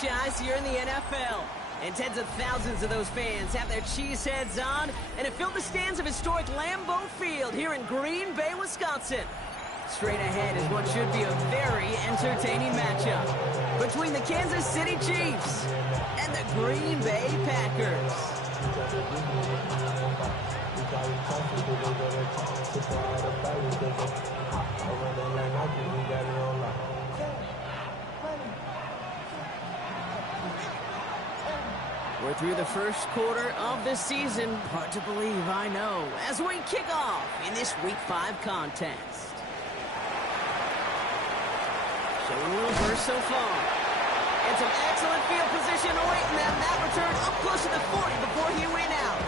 franchise here in the NFL. And tens of thousands of those fans have their cheeseheads on and have filled the stands of historic Lambeau Field here in Green Bay, Wisconsin. Straight ahead is what should be a very entertaining matchup between the Kansas City Chiefs and the Green Bay Packers. We're through the first quarter of the season. Hard to believe, I know, as we kick off in this Week 5 contest. Showing a little burst so far. And some excellent field position awaiting them. That return up close to the 40 before he went out.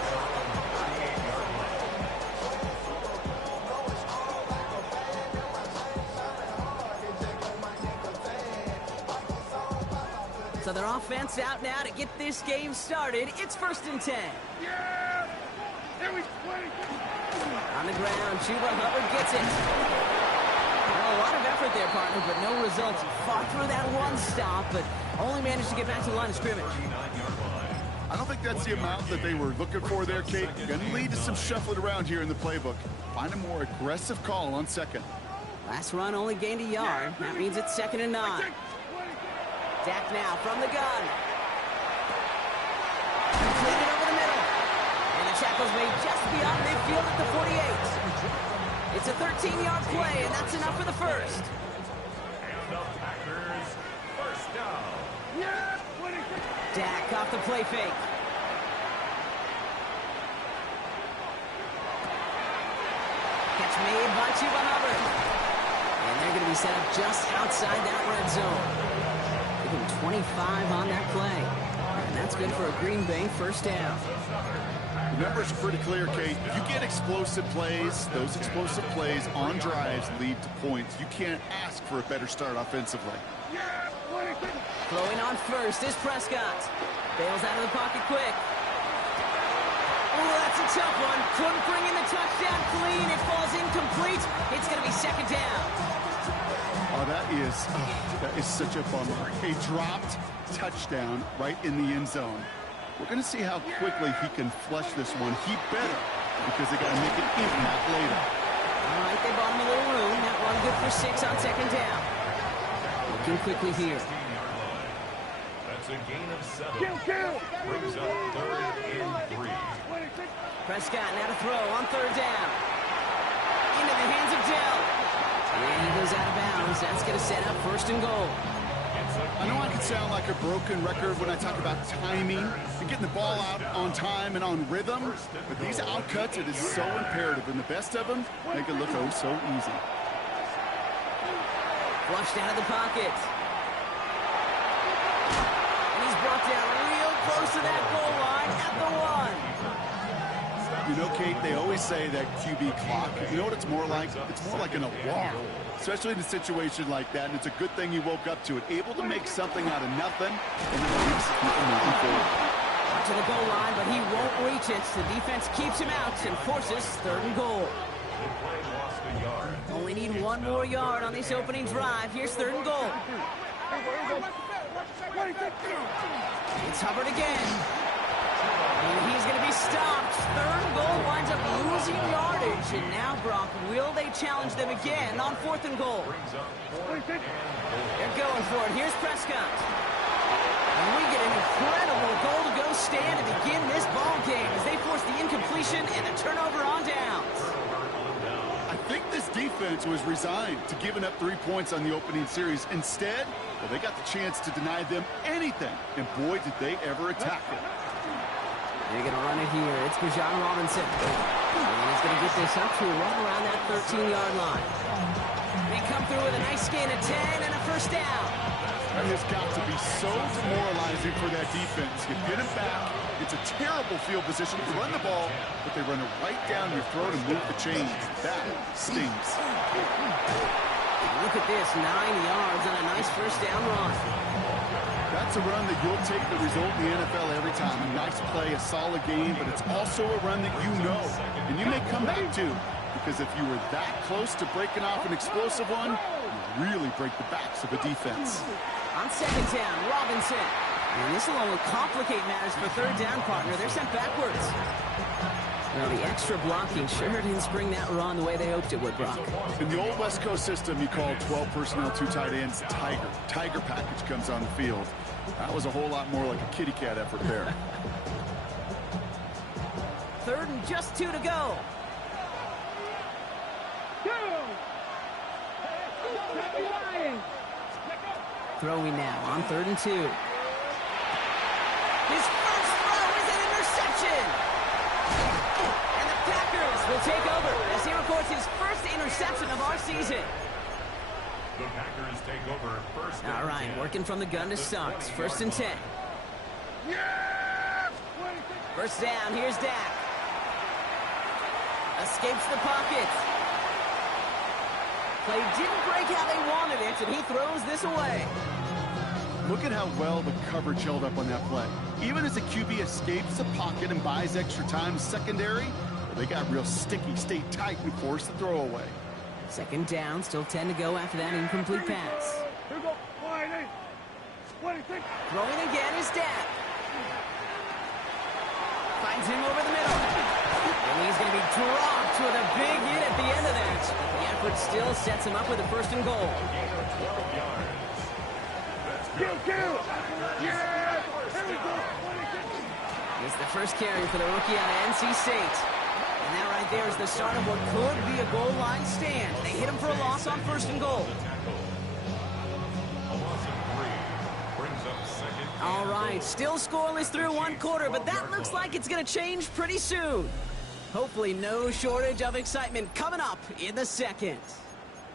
So their offense out now to get this game started. It's 1st and 10. Yeah! Here we go. On the ground, Chuba Hubbard gets it. Well, a lot of effort there, partner, but no results. He fought through that one stop, but only managed to get back to the line of scrimmage. I don't think that's the amount that they were looking for there, Kate. Going to lead to some shuffling around here in the playbook. Find a more aggressive call on second. Last run only gained a yard. That means it's 2nd and 9. Dak now from the gun. Completed over the middle. And the tackle's made just beyond midfield at the 48. It's a 13-yard play, and that's enough for the first. And the Packers, first down. Dak off the play fake. Catch made by Chuba Hubbard. And they're going to be set up just outside that red zone. 25 on that play. And that's good for a Green Bay first down. The numbers are pretty clear, Kate. If you get explosive plays, those explosive plays on drives lead to points. You can't ask for a better start offensively. Throwing on first is Prescott. Bails out of the pocket quick. Oh, that's a tough one. Couldn't bring in the touchdown clean. It falls incomplete. It's going to be 2nd down. Oh, that is such a bummer. A dropped touchdown right in the end zone. We're going to see how quickly he can flush this one. He better, because they got to make an impact later. All right, they bought him a little room. That one good for 6 on 2nd down. Looking quickly here. That's a gain of 7. Brings up 3rd and 3. Prescott now to throw on 3rd down. Into the hands of Dell. And he goes out of bounds. That's going to set up 1st and goal. I know I can sound like a broken record when I talk about timing and getting the ball out on time and on rhythm, but these outcuts, it is so imperative, and the best of them make it look oh so easy. Flushed out of the pocket. And he's brought down real close to that goal line at the 1. You know, Kate, they always say that QB clock. You know what it's more like? It's more like an alarm, especially in a situation like that, and it's a good thing you woke up to it. Able to make something out of nothing, and it keeps people moving forward. Out to the goal line, but he won't reach it. The defense keeps him out and forces 3rd and goal. Only need 1 more yard on this opening drive. Here's 3rd and goal. It's Hubbard again. And he's going to be stopped. 3rd and goal winds up losing yardage. And now, Brock, will they challenge them again on 4th and goal? They're going for it. Here's Prescott. And we get an incredible goal-to-go stand to begin this ball game as they force the incompletion and a turnover on downs. I think this defense was resigned to giving up 3 points on the opening series. Instead, well, they got the chance to deny them anything. And boy, did they ever attack it. They're going to run it here. It's Bijan Robinson. And he's going to get this up to right around that 13-yard line. They come through with a nice gain of 10 and a first down. That has got to be so demoralizing for that defense. You get it back. It's a terrible field position to run the ball, but they run it right down your throat and move the chains. That stings. Look at this, 9 yards on a nice first down run. That's a run that you'll take the result in the NFL every time. A nice play, a solid game, but it's also a run that you know. And you may come back to, because if you were that close to breaking off an explosive one, you really break the backs of a defense. On second down, Robinson. And this will only complicate matters for third down, partner. They're sent backwards. Well, the extra blocking sure didn't spring that run the way they hoped it would, Brock. In the old West Coast system, you call 12 personnel, 2 tight ends, Tiger. Tiger package comes on the field. That was a whole lot more like a kitty cat effort there. Third and just 2 to go. Throwing now on 3rd and 2. His first throw is an interception. And the Packers will take over as he records his first interception of our season. The Packers take over first. All right, working from the gun to start. 1st and 10. First down, here's Dak. Escapes the pocket. Play didn't break how they wanted it, and he throws this away. Look at how well the coverage held up on that play. Even as the QB escapes the pocket and buys extra time secondary, they got real sticky, stayed tight, and forced the throw away. Second down, still 10 to go after that incomplete pass. Throwing again is Dak. Finds him over the middle. And he's going to be dropped with a big hit at the end of that. The effort still sets him up with a 1st and goal. It's the first carry for the rookie out of NC State. And that right there is the start of what could be a goal line stand. They hit him for a loss on 1st and goal. All right, still scoreless through 1 quarter, but that looks like it's going to change pretty soon. Hopefully no shortage of excitement coming up in the second.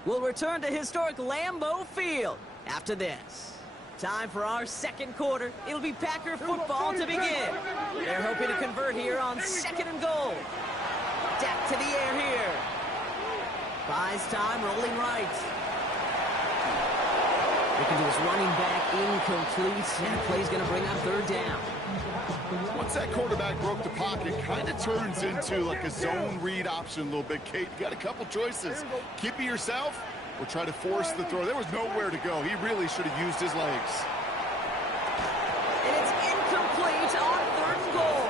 We'll return to historic Lambeau Field after this. Time for our second quarter. It'll be Packer football to begin. They're hoping to convert here on 2nd and goal. Dak to the air here. Buys time, rolling right. Looking to his running back, incomplete. And play's going to bring up 3rd down. Once that quarterback broke the pocket, kind of turns into like a zone read option a little bit. Kate, you got a couple choices. Keep it yourself or try to force the throw. There was nowhere to go. He really should have used his legs. And it's incomplete on 3rd and goal.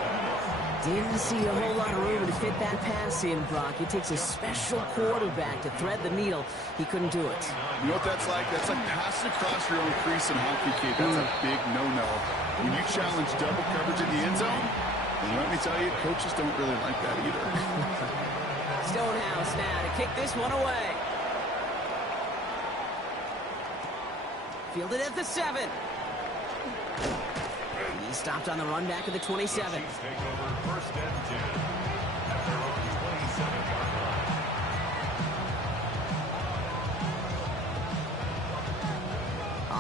Didn't see a whole lot of room to fit that pass in, Brock. It takes a special quarterback to thread the needle. He couldn't do it. You know what that's like? That's like passing across your own crease in hockey, Kate. That's a big no-no. When you challenge double coverage in the end zone, and let me tell you, coaches don't really like that either. Stonehouse now to kick this one away. Fielded at the 7. He stopped on the run back at the 27. Take over 1st and 10 at their own 27-yard line.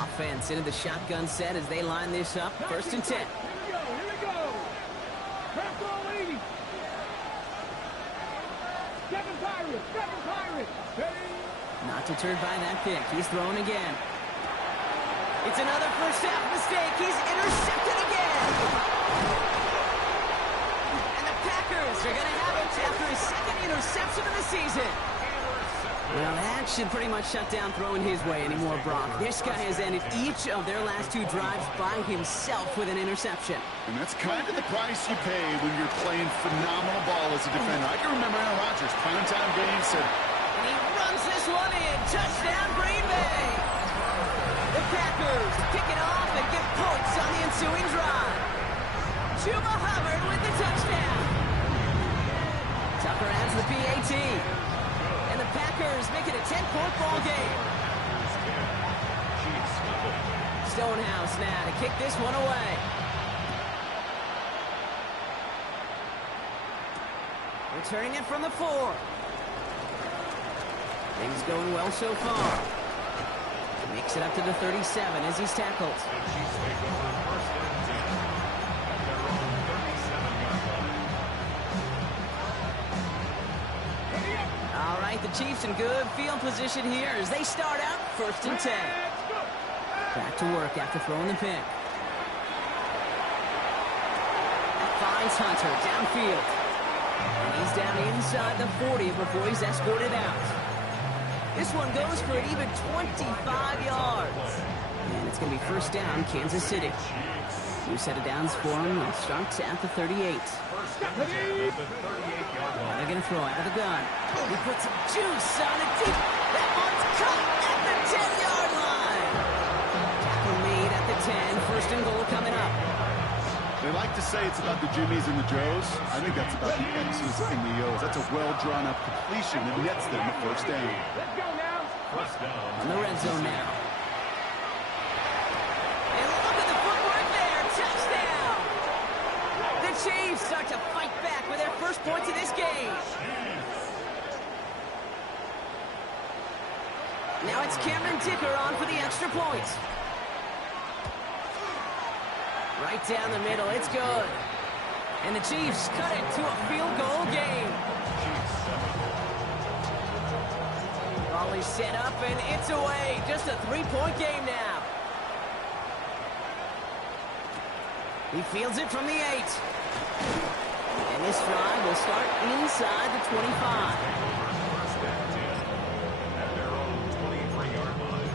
Offense into the shotgun set as they line this up. 1st and 10. Here we go. Press all 80. Seven Pirates. Not deterred by that pick. He's throwing again. It's another first half mistake. He's intercepted again. And the Packers are going to have it after his 2nd interception of the season. Well, that should pretty much shut down throwing his way anymore, Brock. This guy has ended each of their last 2 drives by himself with an interception. And that's kind of the price you pay when you're playing phenomenal ball as a defender. I can remember Aaron Rodgers, primetime game, said, And he runs this one in. Touchdown, Green Bay. The Packers pick it off and get points on the ensuing drive. Chuba Hubbard with the touchdown. Tucker adds the PAT. And the Packers make it a 10-point ball game. Stonehouse now to kick this one away. Returning it from the 4. Things going well so far. Makes it up to the 37 as he's tackled. The Chiefs take over 1st and 10 at their own 37-yard line. All right, the Chiefs in good field position here as they start out 1st and 10. Back to work after throwing the pick. Finds Hunter downfield. And he's down inside the 40 before he's escorted out. This one goes for an even 25 yards. And it's going to be first down, Kansas City. New set of downs for them. It starts at the 38. They're going to throw out of the gun. He puts some juice on it deep. That one's caught at the 10-yard line. Tackle made at the 10. First and goal coming up. They like to say it's about the Jimmies and the Joes. I think that's about the X's and the O's. That's a well-drawn-up completion that nets them the first down. Let's go now. First down. On the red zone now. And look at the footwork there. Touchdown. The Chiefs start to fight back with their first points of this game. Now it's Cameron Dicker on for the extra point. Right down the middle, it's good. And the Chiefs cut it to a field goal game. Ball is set up and it's away. Just a 3-point game now. He fields it from the 8. And this drive will start inside the 25. First and 10 at their own 23-yard line.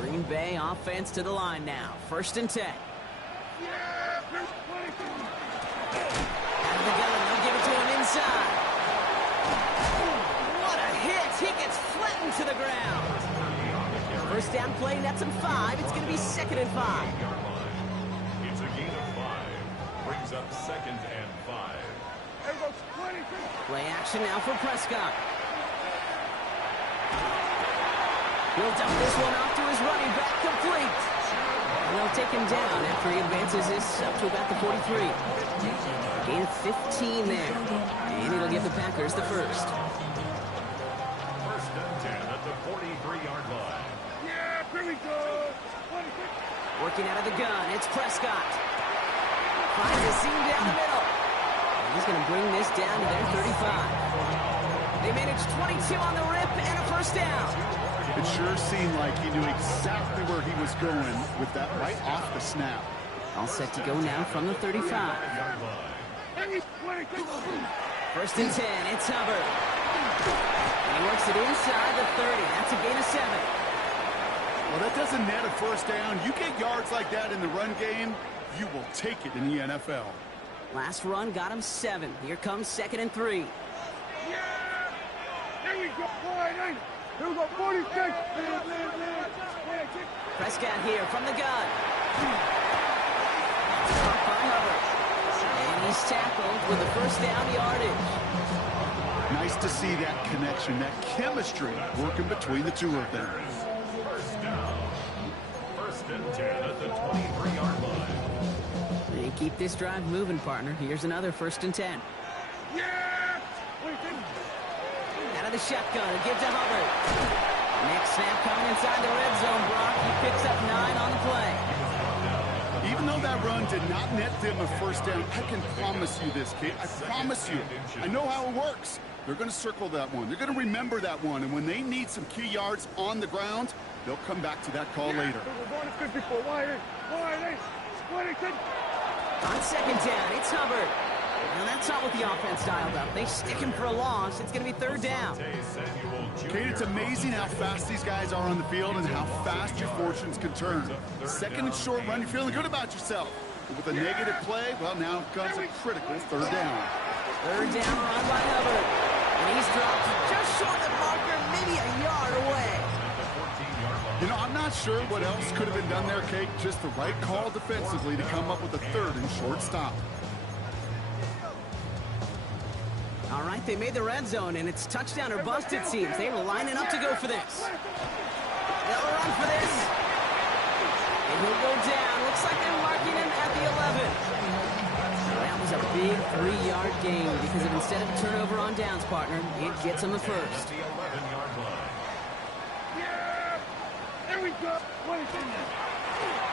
Green Bay offense to the line now. First and 10. Out of the gun, they'll give it to him inside. What a hit! He gets flattened to the ground. First down play, nets him 5. It's going to be second and 5. Yard line. It's a gain of 5. Brings up second and 5. Play action now for Prescott. He'll dump this one off to his running back, complete. And they'll take him down after he advances this up to about the 43. Gain of 15 there. And it'll give the Packers the first. First and 10 at the 43-yard line. Working out of the gun, it's Prescott. Finds a seam down the middle. And he's going to bring this down to their 35. They managed 22 on the rip and a first down. It sure seemed like he knew exactly where he was going with that right off the snap. All set to go now from the 35. First and 10, it's Hubbard. And he works it inside the 30. That's a gain of 7. Well, that doesn't net a first down. You get yards like that in the run game, you will take it in the NFL. Last run got him 7. Here comes second and 3. Here we go, boy. Here we go, 46. Prescott here from the gun. Caught by Hubbard. And he's tackled with the first down yardage. Nice to see that connection, that chemistry working between the two of them. First down. First and 10 at the 23-yard line. They keep this drive moving, partner. Here's another first and 10. Out of the shotgun, it gives to Hubbard. Next snap coming inside the red zone, Brock. He picks up 9 on the play. Even though that run did not net them a first down, I can promise you this, Kate. I promise you. I know how it works. They're going to circle that one. They're going to remember that one. And when they need some key yards on the ground, they'll come back to that call later. On second down, it's Hubbard. Now that's not what the offense dialed up. They stick him for a loss. It's going to be third down. Kate, it's amazing how fast these guys are on the field and how fast your fortunes can turn. Second and short run, you're feeling good about yourself. But with a negative play, well, now comes a critical third down. Third down run by Hubbard. And he's dropped just short of the marker, maybe a yard away. You know, I'm not sure what else could have been done there, Kate. Just the right call defensively to come up with a third and short stop. All right, they made the red zone, and it's touchdown or bust, it seems. They were lining up to go for this. They'll run for this. And he'll go down. Looks like they're marking him at the 11. That was a big 3-yard gain because of instead of a turnover on downs, partner, it gets him the first. The 11-yard line. There we go.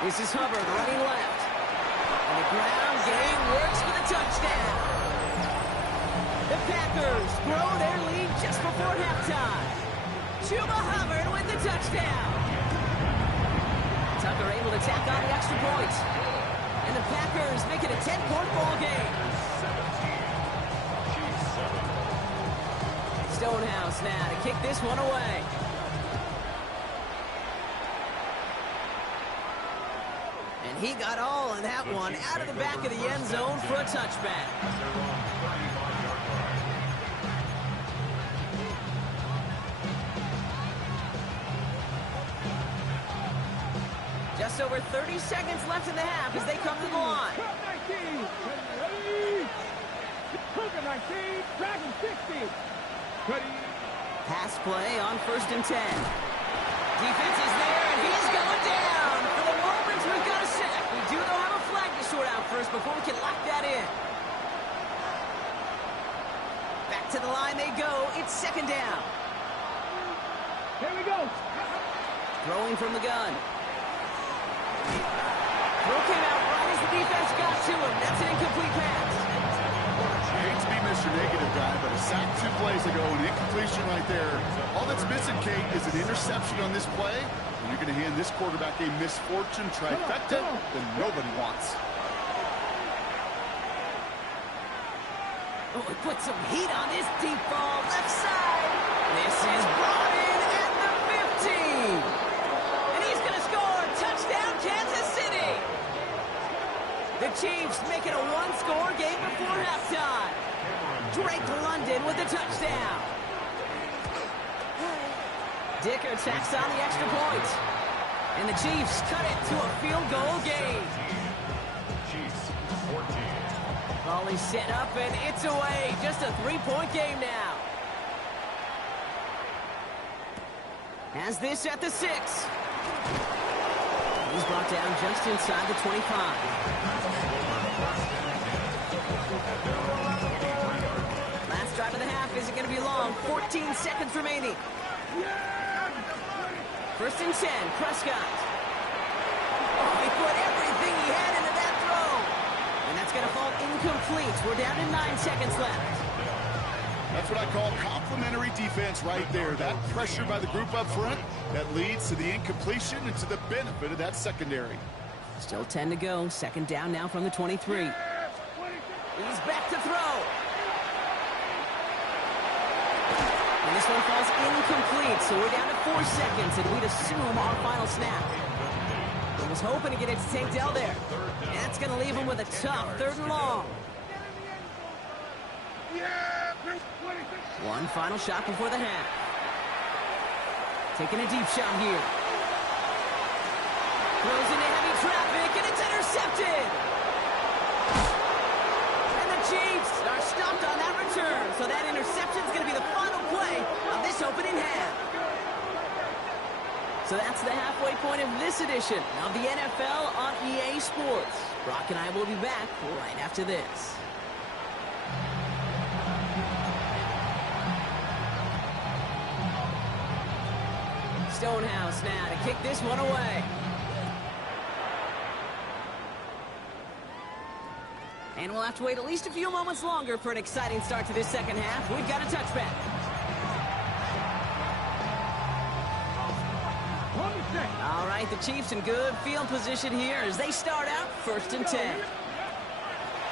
This is Hubbard running left. And the ground game works for the touchdown. The Packers grow their lead just before halftime. Chuba Hubbard with the touchdown. Tucker able to tack on the extra point. And the Packers make it a 10-point ball game. Stonehouse now to kick this one away. And he got all of that one out of the back of the end zone for a touchback. Just over 30 seconds left in the half as they come to the line. Pass play on 1st and 10. Defense is there, and he's going down. For the moment, we've got a sack. We do, though, have a flag to sort out first before we can lock that in. Back to the line they go. It's 2nd down. Here we go. Throwing from the gun. Throw came out right as the defense got to him. That's an incomplete pass. I hate to be Mr. Negative guy, but a sack 2 plays ago, an incompletion right there. All that's missing, Kate, is an interception on this play. And you're going to hand this quarterback a misfortune trifecta that nobody wants. Oh, he put some heat on this deep ball left side. This is brought in at the 15. And he's going to score. Touchdown, Kansas City. The Chiefs make it a 1-score game before halftime. Drake London with the touchdown. Dicker tacks on the extra point. And the Chiefs cut it to a field goal game. Chiefs 14. Volley set up and it's away. Just a 3-point game now. Has this at the 6. He's brought down just inside the 25. Last drive of the half isn't going to be long. 14 seconds remaining. 1st and 10, Prescott. Oh, he put everything he had into that throw. And that's going to fall incomplete. We're down to 9 seconds left. That's what I call complimentary defense right there. That pressure by the group up front, that leads to the incompletion and to the benefit of that secondary. Still 10 to go. 2nd down now from the 23. He's back to throw. And this one falls incomplete, so we're down to 4 seconds, and we'd assume our final snap. He was hoping to get it to Tank Dell there. And that's going to leave him with a tough 3rd and long. One final shot before the half. Taking a deep shot here. Throws into heavy traffic, and it's intercepted. And the Chiefs are stopped on that return, so that interception is going to be the final play of this opening half. So that's the halfway point of this edition of the NFL on EA Sports. Brock and I will be back right after this. Stonehouse now to kick this one away. And we'll have to wait at least a few moments longer for an exciting start to this 2nd half. We've got a touchback. All right, the Chiefs in good field position here as they start out 1st and 10.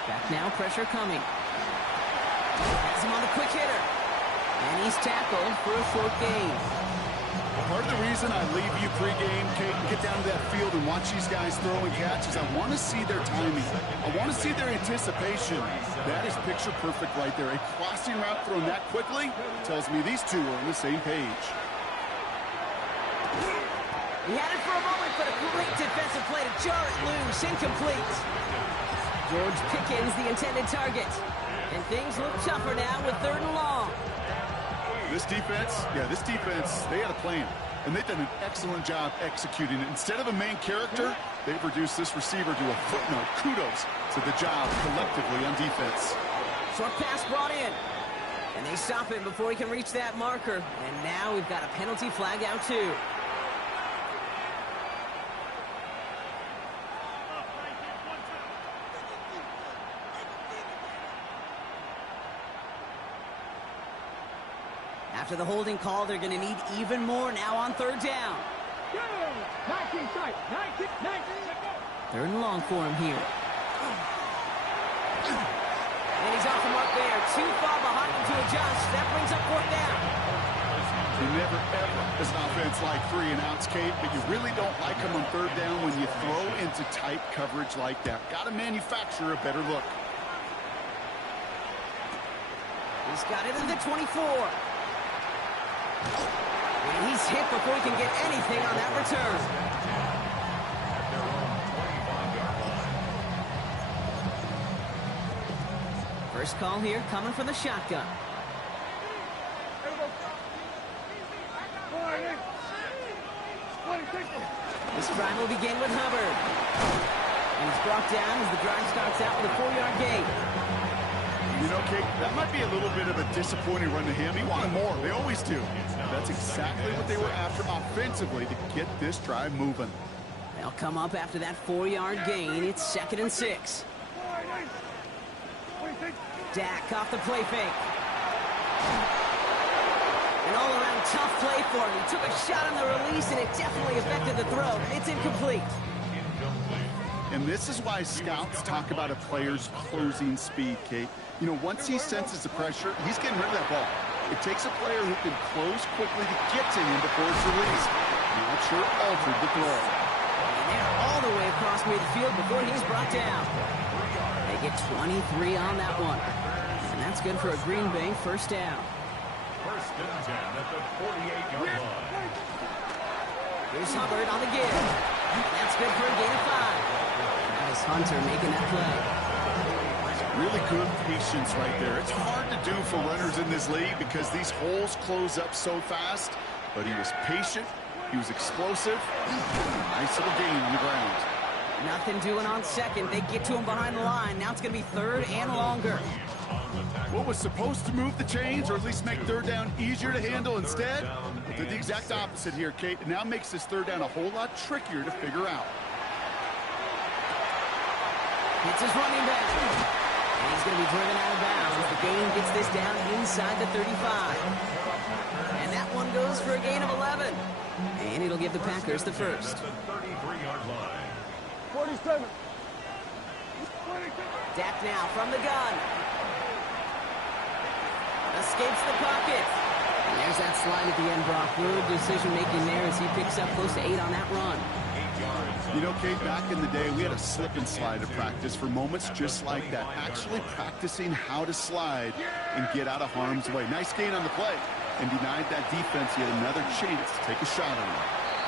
Back now, pressure coming. Has him on the quick hitter. And he's tackled for a short gain. Part of the reason I leave you pregame, Kate, and get down to that field and watch these guys throw and catch is I want to see their timing. I want to see their anticipation. That is picture perfect right there. A crossing route thrown that quickly tells me these two are on the same page. He had it for a moment, but a great defensive play to jar it loose. Incomplete. George Pickens, the intended target. And things look tougher now with 3rd and long. This defense, they had a plan. And they've done an excellent job executing it. Instead of a main character, they've reduced this receiver to a footnote. Kudos to the job collectively on defense. Short pass brought in. And they stop him before he can reach that marker. And now we've got a penalty flag out too. After the holding call, they're going to need even more now on 3rd down. 3rd and long for him here. And he's off the mark there. Too far behind him to adjust. That brings up fourth down. You never, ever, as an offense, like 3 and outs, Kate, but you really don't like them on third down when you throw into tight coverage like that. Got to manufacture a better look. He's got it in the 24. And he's hit before he can get anything on that return. First call here coming from the shotgun. This drive will begin with Hubbard. And he's brought down as the drive starts out with a 4-yard gain. You know, Kate, that might be a little bit of a disappointing run to him. He wanted more. They always do. That's exactly what they were after offensively to get this drive moving. They'll come up after that 4-yard gain. It's 2nd and 6. Dak off the play fake. An all-around tough play for him. He took a shot on the release, and it definitely affected the throw. It's incomplete. And this is why scouts talk about a player's closing speed, Kate. You know, once he senses the pressure, he's getting rid of that ball. It takes a player who can close quickly to get to him before it's released. Not sure altered the throw. And they're all the way across midfield before he's brought down. They get 23 on that one. And that's good for a Green Bay first down. First and 10 at the 48-yard line. Here's Hubbard on the give. That's good for a gain of 5. Nice Hunter making that play. Really good patience right there. It's hard to do for runners in this league because these holes close up so fast. But he was patient. He was explosive. Nice little gain on the ground. Nothing doing on second. They get to him behind the line. Now it's going to be 3rd and longer. What was supposed to move the chains, or at least make third down easier to handle instead, did the exact opposite here, Kate. It now makes this third down a whole lot trickier to figure out. It's his running back. And he's going to be driven out of bounds. The gain gets this down inside the 35. And that one goes for a gain of 11. And it'll give the Packers the first. 33-yard line. 47. Dak now from the gun. Escapes the pocket. And there's that slide at the end, Brock. Good decision-making there as he picks up close to 8 on that run. You know, Kate, back in the day, we had a slip and slide to practice for moments just like that. Actually practicing how to slide and get out of harm's way. Nice gain on the play. And denied that defense yet another chance to take a shot on him.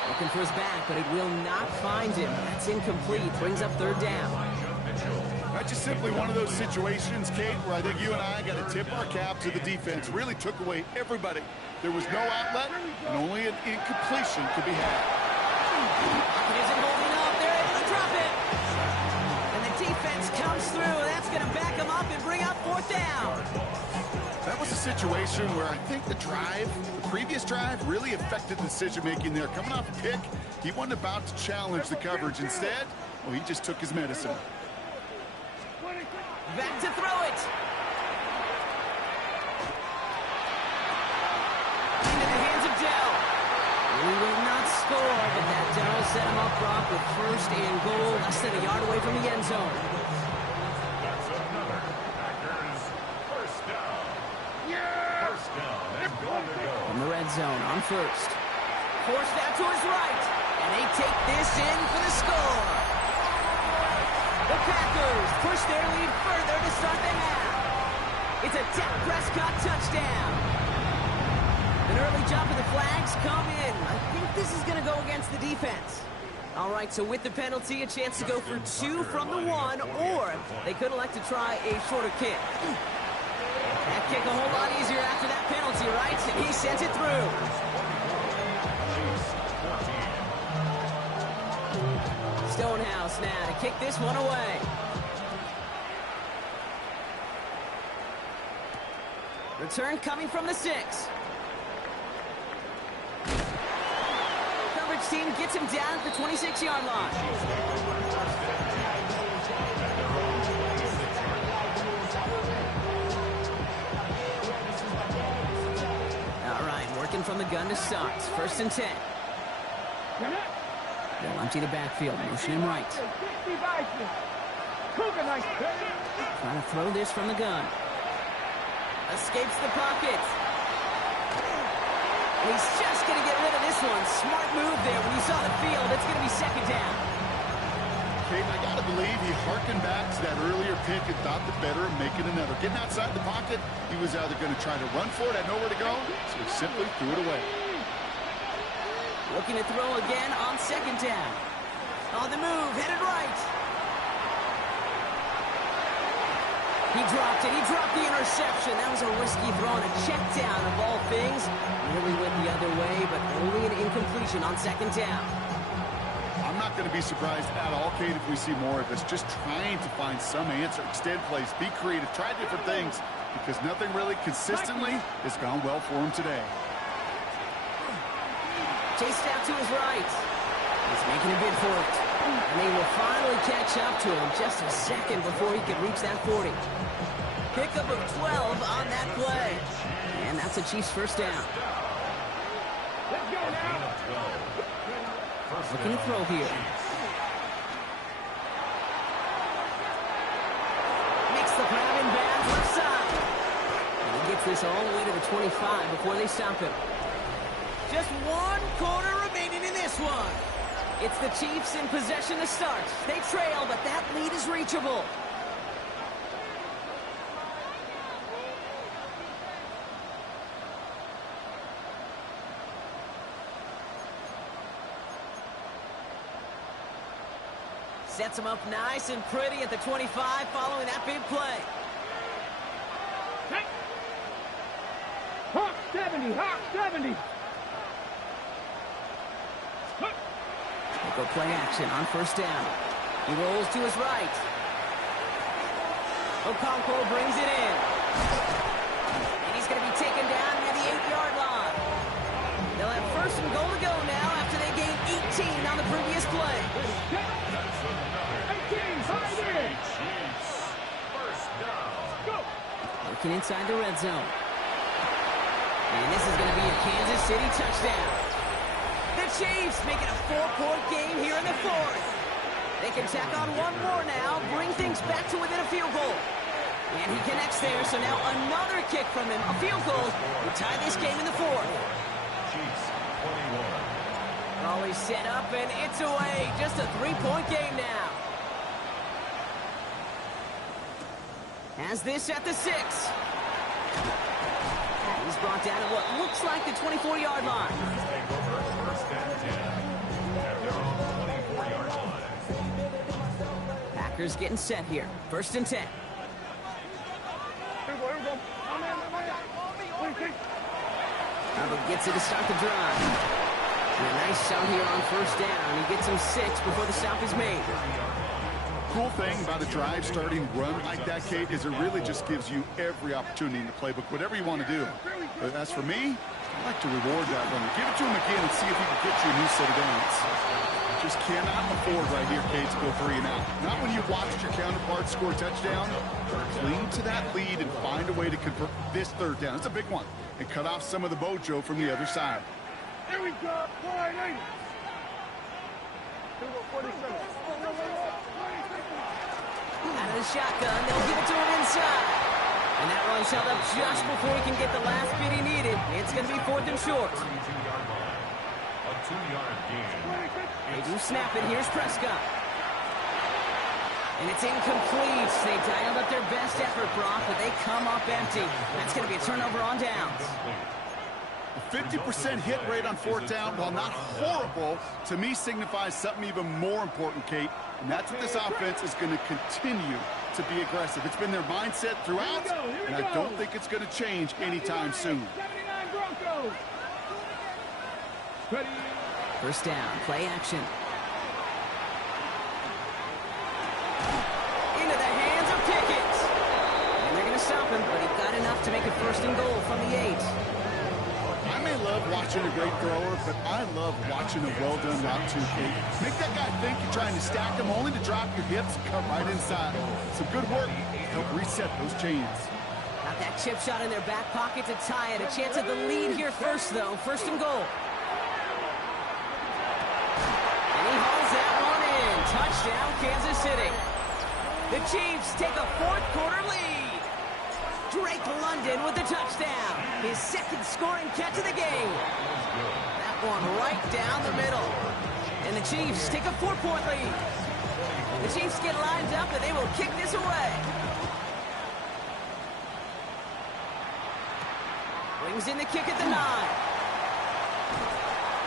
Looking for his back, but it will not find him. That's incomplete. Brings up 3rd down. That's just simply one of those situations, Kate, where I think you and I got to tip our cap to the defense. Really took away everybody. There was no outlet, and only an incompletion could be had. It isn't holding up. They're able to drop it. And the defense comes through. That's going to back them up and bring up 4th down. That was a situation where I think the previous drive, really affected the decision-making there. Coming off a pick, he wasn't about to challenge the coverage. Instead, well, he just took his medicine. Back to throw it. Into the hands of Dell. He will not score, but that does set him up, Brock, with 1st and goal, less than a yard away from the end zone. That's another Packers first down. Yeah! First down and going to go. From the red zone on 1st. Forced out to his right. And they take this in for the score. The Packers push their lead further to start the half. It's a Dak Prescott touchdown. An early jump of the flags come in. I think this is going to go against the defense. All right, so with the penalty, a chance to go for 2 from the 1, or they could elect to try a shorter kick. That kick a whole lot easier after that penalty, right? And he sends it through. Stonehouse now to kick this one away. Return coming from the 6. Coverage team gets him down at the 26-yard line. All right, working from the gun to start. 1st and 10. They'll empty the backfield, motion him right. Trying to throw this from the gun. Escapes the pocket. And he's just going to get rid of this one. Smart move there. When you saw the field, it's going to be second down. Caden, I got to believe he harkened back to that earlier pick and thought the better of making another. Getting outside the pocket, he was either going to try to run for it, had nowhere to go, so he simply threw it away. Looking to throw again on second down. On the move, headed right. He dropped it. He dropped the interception. That was a risky throw and a check down of all things. Nearly went the other way, but only an incompletion on second down. I'm not going to be surprised at all, Kate, if we see more of this. Just trying to find some answer, extend plays, be creative, try different things, because nothing really consistently has gone well for him today. Chased out to his right. He's making a bid for it. And they will finally catch up to him just a second before he could reach that 40. Pickup of 12 on that play. And that's a Chiefs first down. Let's go now. Looking to throw here. Makes the grab in bad left side. And he gets this all the way to the 25 before they stop him. Just 1 quarter remaining in this one. It's the Chiefs in possession to start. They trail, but that lead is reachable. Sets him up nice and pretty at the 25 following that big play. Hawk 70, Hawk 70. Go play action on first down. He rolls to his right. Okonkwo brings it in. And he's going to be taken down near the 8-yard line. They'll have first and goal to go now after they gained 18 on the previous play. Looking inside the red zone. And this is going to be a Kansas City touchdown. The Chiefs making a 4-point game here in the fourth. They can tack on one more now, bring things back to within a field goal. And he connects there, so now another kick from him, a field goal, to tie this game in the fourth. Chiefs 21. Always set up, and it's away. Just a 3-point game now. Has this at the 6. He's brought down at what looks like the 24-yard line. Take over first and 10 at their own 24-yard line. Packers getting set here. First and 10. Here we go. Hubbard gets it to start the drive. And a nice shot here on first down. He gets him 6 before the stop is made. Cool thing about a drive starting run like that, Kate, is it really just gives you every opportunity in the playbook, whatever you want to do. But as for me, I like to reward that runner. Give it to him again and see if he can get you a new set of downs. Just cannot afford right here, Kate, to go 3 and out. Not when you've watched your counterpart score a touchdown. Cling to that lead and find a way to convert this third down. It's a big one. And cut off some of the mojo from the other side. Here we go. 480. Out of the shotgun, they'll give it to him inside. And that run's held up just before he can get the last bit he needed. It's going to be 4th and short. 32-yard line. A 2-yard gain. They do snap it. Here's Prescott. And it's incomplete. They dialed up their best effort, Brock, but they come up empty. That's going to be a turnover on downs. A 50% hit rate on 4th down, while not horrible, to me signifies something even more important, Kate. And that's what this offense is going to continue to be aggressive. It's been their mindset throughout, and I don't think it's going to change anytime soon. 79 Broncos. Ready. First down, play action. Into the hands of Pickett. And they're going to stop him, but he got enough to make it 1st and goal from the 8. I may love watching a great thrower, but I love watching a well-done route too, Kate. Make that guy think you're trying to stack him, only to drop your hips, come right inside. Some good work to help reset those chains. Got that chip shot in their back pocket to tie it. A chance at the lead here first, though. 1st and goal. And he hauls that one in. Touchdown, Kansas City. The Chiefs take a fourth-quarter lead. Drake London with the touchdown. His second scoring catch of the game. That one right down the middle. And the Chiefs take a 4-point lead. The Chiefs get lined up and they will kick this away. Brings in the kick at the 9.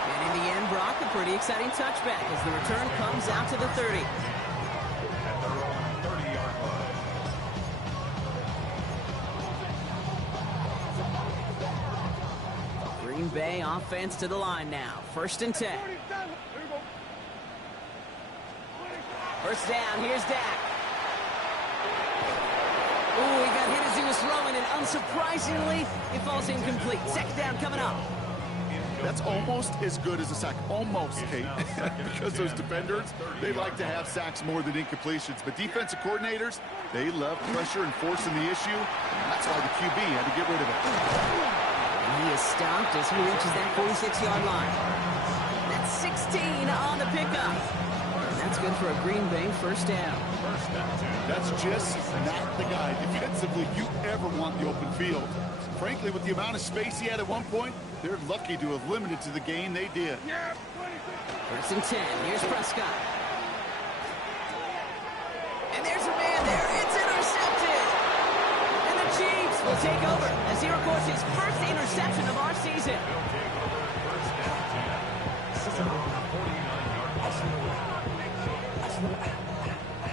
And in the end, Brock, a pretty exciting touchback as the return comes out to the 30. At their own 30-yard line. Green Bay offense to the line now. 1st and 10. First down, here's Dak. Ooh, he got hit as he was throwing, and unsurprisingly, it falls incomplete. Second down coming up. That's almost as good as a sack. Almost, Kate. Because those defenders, they like to have sacks more than incompletions. But defensive coordinators, they love pressure and forcing the issue. And that's why the QB had to get rid of it. And he is stopped as he reaches that 46-yard line. That's 16 on the pickup. And that's good for a Green Bay first down. That's just not the guy defensively you ever want the open field. Frankly, with the amount of space he had at one point, they're lucky to have limited to the gain they did. 1st and 10. Here's Prescott. And there's a man there. It's intercepted. And the Chiefs will take over as he records his first interception of our season.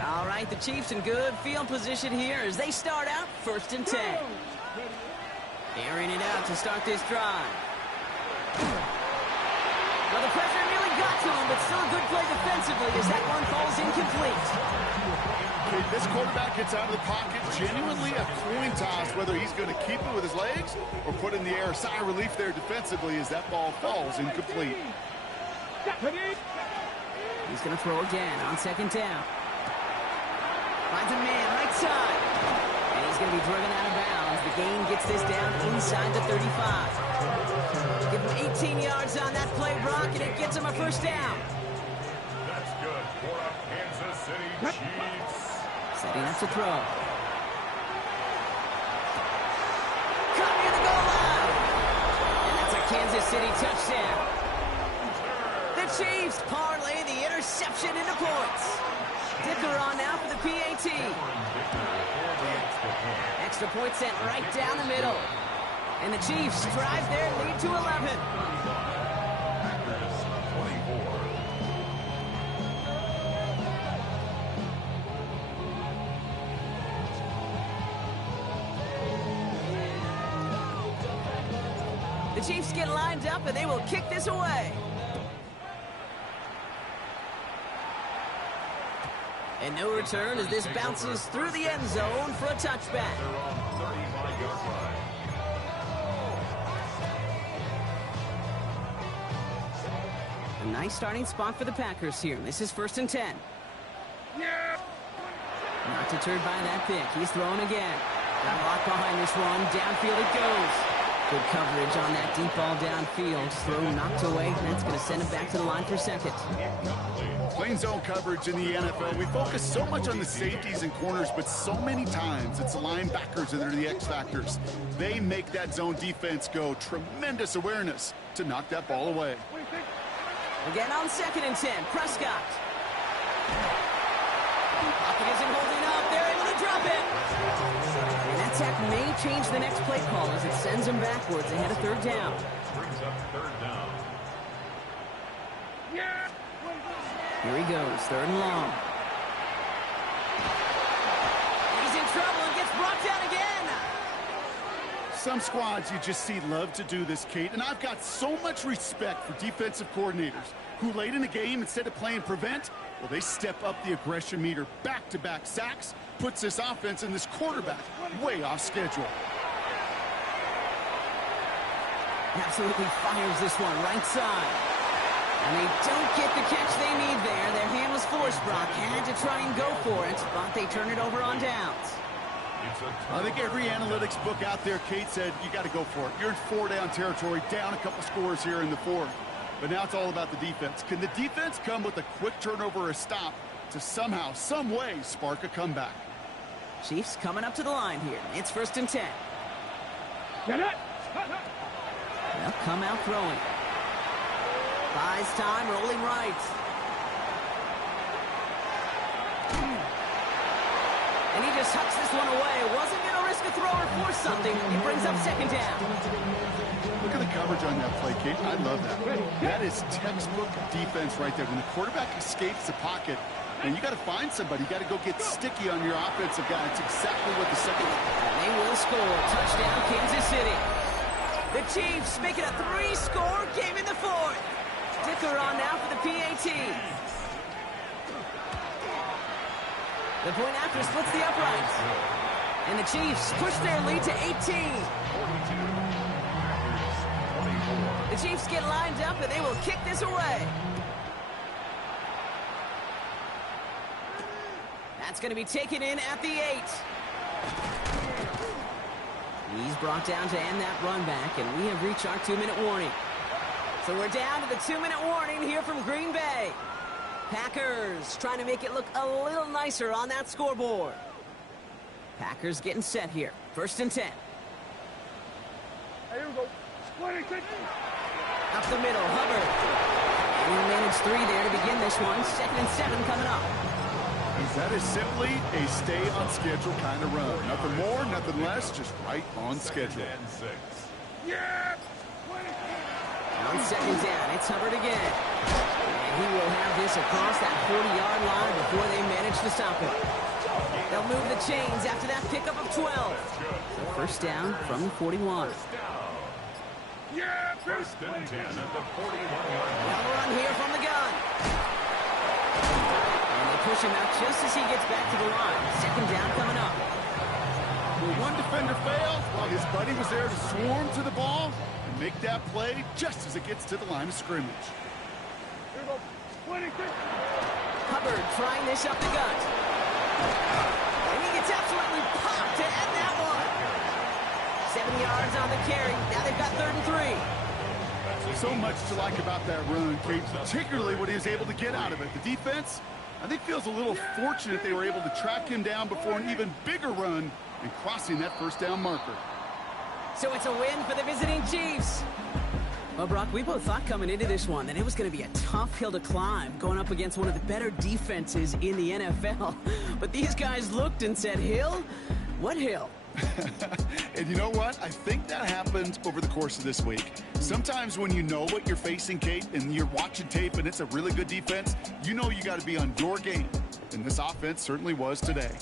All right, the Chiefs in good field position here as they start out 1st and 10. Airing it out to start this drive. Well, the pressure nearly got to him, but still a good play defensively as that one falls incomplete. Okay, this quarterback gets out of the pocket, genuinely a coin toss, whether he's going to keep it with his legs or put in the air. Sigh of relief there defensively as that ball falls incomplete. He's going to throw again on 2nd down. Finds a man right side. And he's going to be driven out of bounds. The gain gets this down inside the 35. Give him 18 yards on that play, Brock, and it gets him a first down. That's good for a Kansas City Chiefs. Setting up to throw. Caught near the goal line. And that's a Kansas City touchdown. The Chiefs parlay the interception into points. Dicker on now for the PAT. Extra point sent right down the middle. And the Chiefs drive their lead to 11. The Chiefs get lined up and they will kick this away. And no return as this bounces through the end zone for a touchback. A nice starting spot for the Packers here. This is 1st and 10. Not deterred by that pick. He's throwing again. Got a lot behind this one. Downfield it goes. Good coverage on that deep ball downfield. Throw knocked away. That's going to send him back to the line for 2nd. Plain zone coverage in the NFL. We focus so much on the safeties and corners, but so many times it's the linebackers that are the X factors. They make that zone defense go. Tremendous awareness to knock that ball away. Again on 2nd and 10. Prescott. Pocket isn't holding up. They're able to drop it. And that sack may change the next play call as it sends him backwards ahead of 3rd down. Brings up 3rd down. Here he goes, 3rd and long. He's in trouble and gets brought down again. Some squads you just see love to do this, Kate, and I've got so much respect for defensive coordinators who late in the game, instead of playing prevent, well, they step up the aggression meter. Back-to-back sacks puts this offense and this quarterback way off schedule. Absolutely fires this one right side. And they don't get the catch they need there. Their hand was forced, Brock. Had to try and go for it, but they turn it over on downs. I think every analytics book out there, Kate, said you got to go for it. You're in 4-down territory, down a couple scores here in the 4th. But now it's all about the defense. Can the defense come with a quick turnover or a stop to somehow, some way, spark a comeback. Chiefs coming up to the line here. It's 1st and 10. Get it! They'll come out throwing. Buys time, rolling right. And he just hucks this one away. Wasn't going to risk a throw or force something. It brings up 2nd down. Look at the coverage on that play, Kate. I love that. That is textbook defense right there. When the quarterback escapes the pocket, and you got to find somebody. You got to go get sticky on your offensive guy. It's exactly what the second. And they will score. Touchdown, Kansas City. The Chiefs make it a 3-score game in the 4th. Dicker on now for the PAT. The point after splits the uprights. And the Chiefs push their lead to 18. The Chiefs get lined up and they will kick this away. That's going to be taken in at the 8. He's brought down to end that run back, and we have reached our 2-minute warning. So we're down to the 2-minute warning here from Green Bay. Packers trying to make it look a little nicer on that scoreboard. Packers getting set here. 1st and 10. Here we go. Split it. Up the middle, Hubbard. And he managed 3 there to begin this one. 2nd and 7 coming up. That is simply a stay-on-schedule kind of run. Nothing more, nothing less, just right on schedule. Yeah! On 2nd down, it's Hubbard again. And he will have this across that 40-yard line before they manage to stop him. They'll move the chains after that pickup of 12. So 1st down from the 41. Yeah! 1st and 10 at the 41-yard line. Well run here from the gun. And they push him out just as he gets back to the line. 2nd down coming up. Will one defender fail while his buddy was there to swarm to the ball and make that play just as it gets to the line of scrimmage? Here we go. Split it. Hubbard trying this up the gut. And he gets absolutely popped to end that one. 7 yards on the carry. Now they've got 3rd and 3. So much to like about that run, Kate, particularly what he was able to get out of it. The defense, I think, feels a little fortunate they were able to track him down before an even bigger run and crossing that 1st down marker. So it's a win for the visiting Chiefs. Well, Brock, we both thought coming into this one that it was going to be a tough hill to climb going up against one of the better defenses in the NFL. But these guys looked and said, hill? What hill? And you know what? I think that happens over the course of this week. Sometimes when you know what you're facing, Kate, and you're watching tape and it's a really good defense, you know you got to be on your game. And this offense certainly was today.